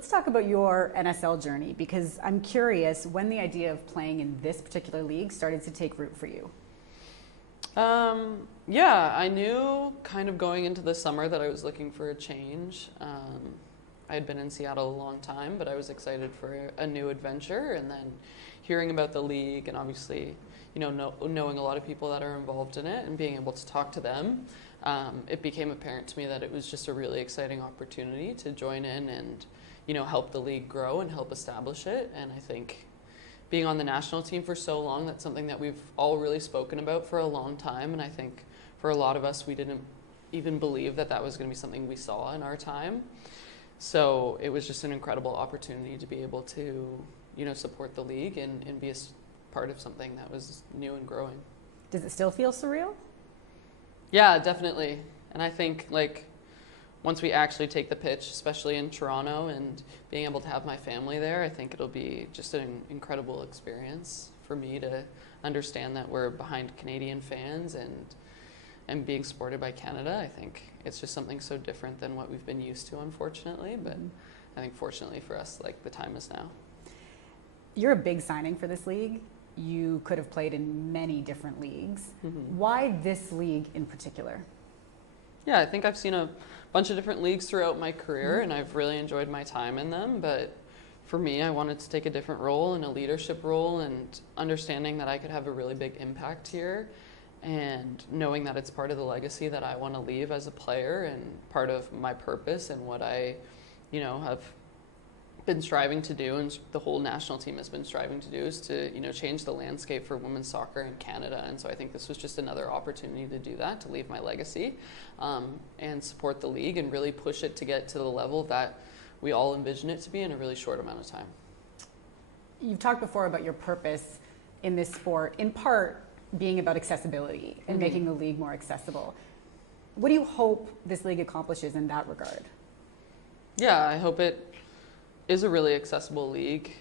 Let's talk about your NSL journey, because I'm curious when the idea of playing in this particular league started to take root for you. Yeah, I knew kind of going into the summer that I was looking for a change. I had been in Seattle a long time, but I was excited for a new adventure, and then hearing about the league and obviously, knowing a lot of people that are involved in it and being able to talk to them, it became apparent to me that it was just a really exciting opportunity to join in and, help the league grow and help establish it. And I think being on the national team for so long, that's something that we've all really spoken about for a long time. And I think for a lot of us, we didn't even believe that that was going to be something we saw in our time. So it was just an incredible opportunity to be able to, support the league and be a part of something that was new and growing. Does it still feel surreal? Yeah, definitely. And I think once we actually take the pitch, especially in Toronto, and being able to have my family there, I think it'll be just an incredible experience for me to understand that we're behind Canadian fans and being supported by Canada. I think it's just something so different than what we've been used to, unfortunately. But I think fortunately for us, the time is now. You're a big signing for this league. You could have played in many different leagues. Why this league in particular? Yeah, I think I've seen a bunch of different leagues throughout my career, and I've really enjoyed my time in them. But for me, I wanted to take a different role, and a leadership role, and understanding that I could have a really big impact here, and knowing that it's part of the legacy that I want to leave as a player and part of my purpose and what I, have been striving to do, and the whole national team has been striving to do, is to change the landscape for women's soccer in Canada. And so I think this was just another opportunity to do that, to leave my legacy, and support the league and really push it to get to the level that we all envision it to be in a really short amount of time. You've talked before about your purpose in this sport, in part being about accessibility and making the league more accessible. What do you hope this league accomplishes in that regard? Yeah, I hope it is a really accessible league.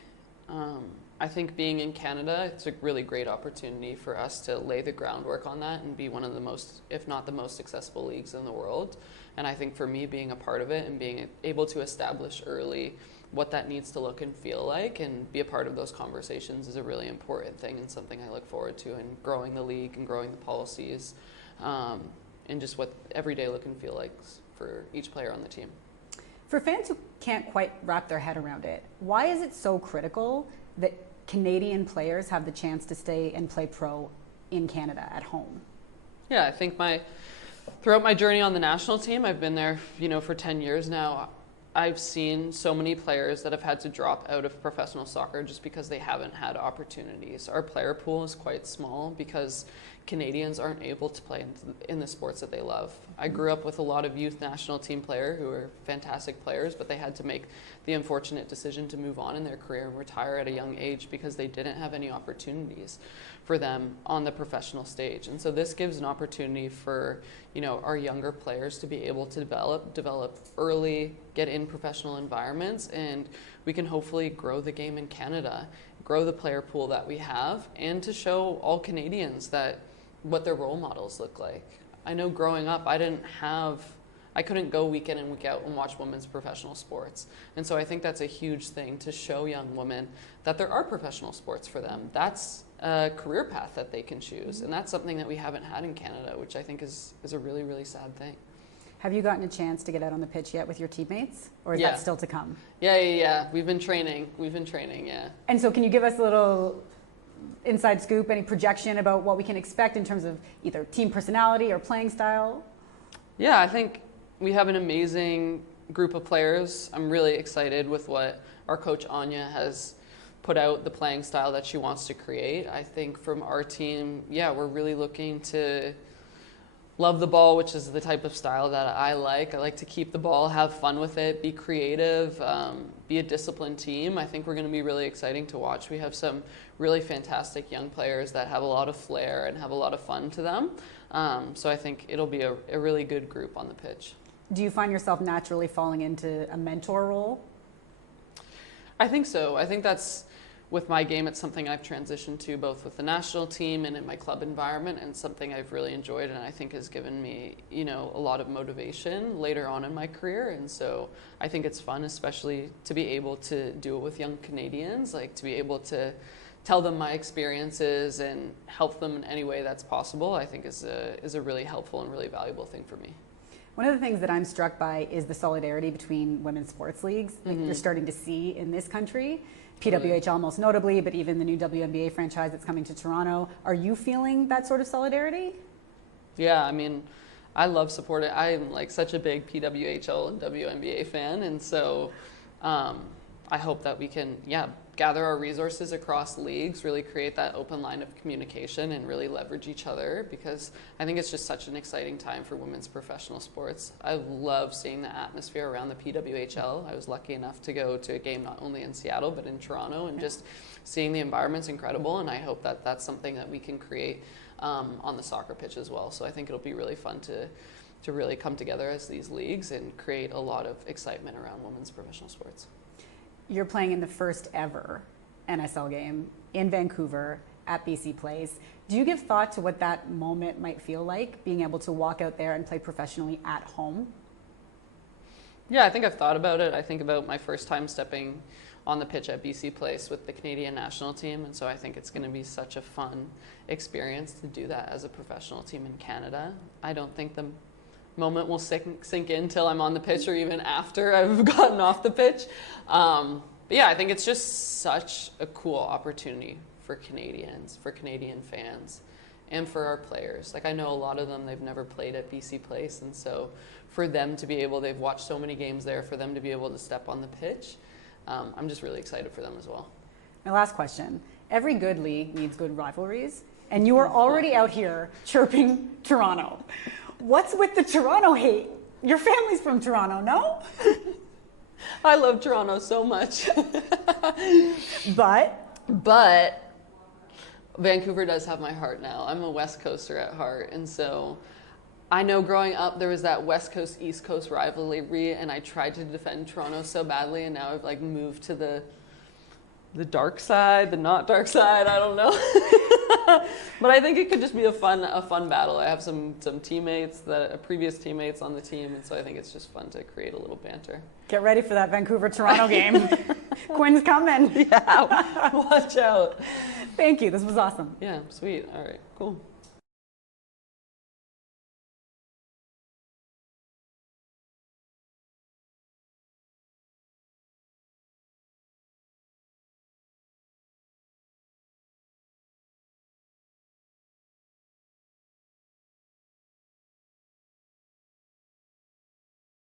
I think being in Canada, it's a really great opportunity for us to lay the groundwork on that and be one of the most, if not the most accessible leagues in the world. And I think for me, being a part of it and being able to establish early what that needs to look and feel like and be a part of those conversations is a really important thing, and something I look forward to in growing the league and growing the policies, and just what everyday look and feel like for each player on the team. For fans who can't quite wrap their head around it, why is it so critical that Canadian players have the chance to stay and play pro in Canada at home? Yeah, I think throughout my journey on the national team, I've been there, for 10 years now. I've seen so many players that have had to drop out of professional soccer just because they haven't had opportunities. Our player pool is quite small because Canadians aren't able to play in the sports that they love. I grew up with a lot of youth national team players who are fantastic players, but they had to make the unfortunate decision to move on in their career and retire at a young age because they didn't have any opportunities for them on the professional stage. And so this gives an opportunity for, our younger players to be able to develop early, get in professional environments, and we can hopefully grow the game in Canada, grow the player pool that we have, and to show all Canadians that what their role models look like. I know growing up, I couldn't go week in and week out and watch women's professional sports. And so I think that's a huge thing, to show young women that there are professional sports for them. That's a career path that they can choose. And that's something that we haven't had in Canada, which I think is a really, really sad thing. Have you gotten a chance to get out on the pitch yet with your teammates? Or is that still to come? Yeah. We've been training, yeah. And so can you give us a little inside scoop, any projection about what we can expect in terms of either team personality or playing style? Yeah, I think we have an amazing group of players. I'm really excited with what our coach Anya has put out, the playing style that she wants to create. I think from our team, we're really looking to love the ball, which is the type of style that I like. I like to keep the ball, have fun with it, be creative, be a disciplined team. I think we're going to be really exciting to watch. We have some really fantastic young players that have a lot of flair and have a lot of fun to them. So I think it'll be a really good group on the pitch. Do you find yourself naturally falling into a mentor role? I think so. I think that's with my game, it's something I've transitioned to both with the national team and in my club environment, and something I've really enjoyed and I think has given me, you know, a lot of motivation later on in my career. And so I think it's fun, especially to be able to do it with young Canadians, like to be able to tell them my experiences and help them in any way that's possible, I think is a really helpful and really valuable thing for me. One of the things that I'm struck by is the solidarity between women's sports leagues that you're starting to see in this country. PWHL most notably, but even the new WNBA franchise that's coming to Toronto. Are you feeling that sort of solidarity? Yeah, I mean, I love supporting. I'm like such a big PWHL and WNBA fan, and so I hope that we can, gather our resources across leagues, really create that open line of communication and really leverage each other, because I think it's just such an exciting time for women's professional sports. I love seeing the atmosphere around the PWHL. I was lucky enough to go to a game not only in Seattle but in Toronto, and just seeing the environment's incredible, and I hope that that's something that we can create on the soccer pitch as well. So I think it'll be really fun to really come together as these leagues and create a lot of excitement around women's professional sports. You're playing in the first ever NSL game in Vancouver at BC Place. Do you give thought to what that moment might feel like, being able to walk out there and play professionally at home? Yeah, I think I've thought about it. I think about my first time stepping on the pitch at BC Place with the Canadian national team, and so I think it's going to be such a fun experience to do that as a professional team in Canada. I don't think the moment will sink in till I'm on the pitch or even after I've gotten off the pitch. But yeah, I think it's just such a cool opportunity for Canadians, for Canadian fans, and for our players. Like, I know a lot of them, they've never played at BC Place, and so for them to be able, they've watched so many games there, for them to be able to step on the pitch, I'm just really excited for them as well. My last question. Every good league needs good rivalries, and you are already out here chirping Toronto. What's with the Toronto hate? Your family's from Toronto, no? I love Toronto so much. But Vancouver does have my heart now. I'm a West Coaster at heart, and so I know growing up there was that West Coast East Coast rivalry, and I tried to defend Toronto so badly, and now I've like moved to the dark side, the not dark side, I don't know. But I think it could just be a fun battle. I have some teammates, previous teammates on the team, and so I think it's just fun to create a little banter. Get ready for that Vancouver-Toronto game. Quinn's coming. Yeah, watch out. Thank you. This was awesome. Yeah, sweet. All right, cool.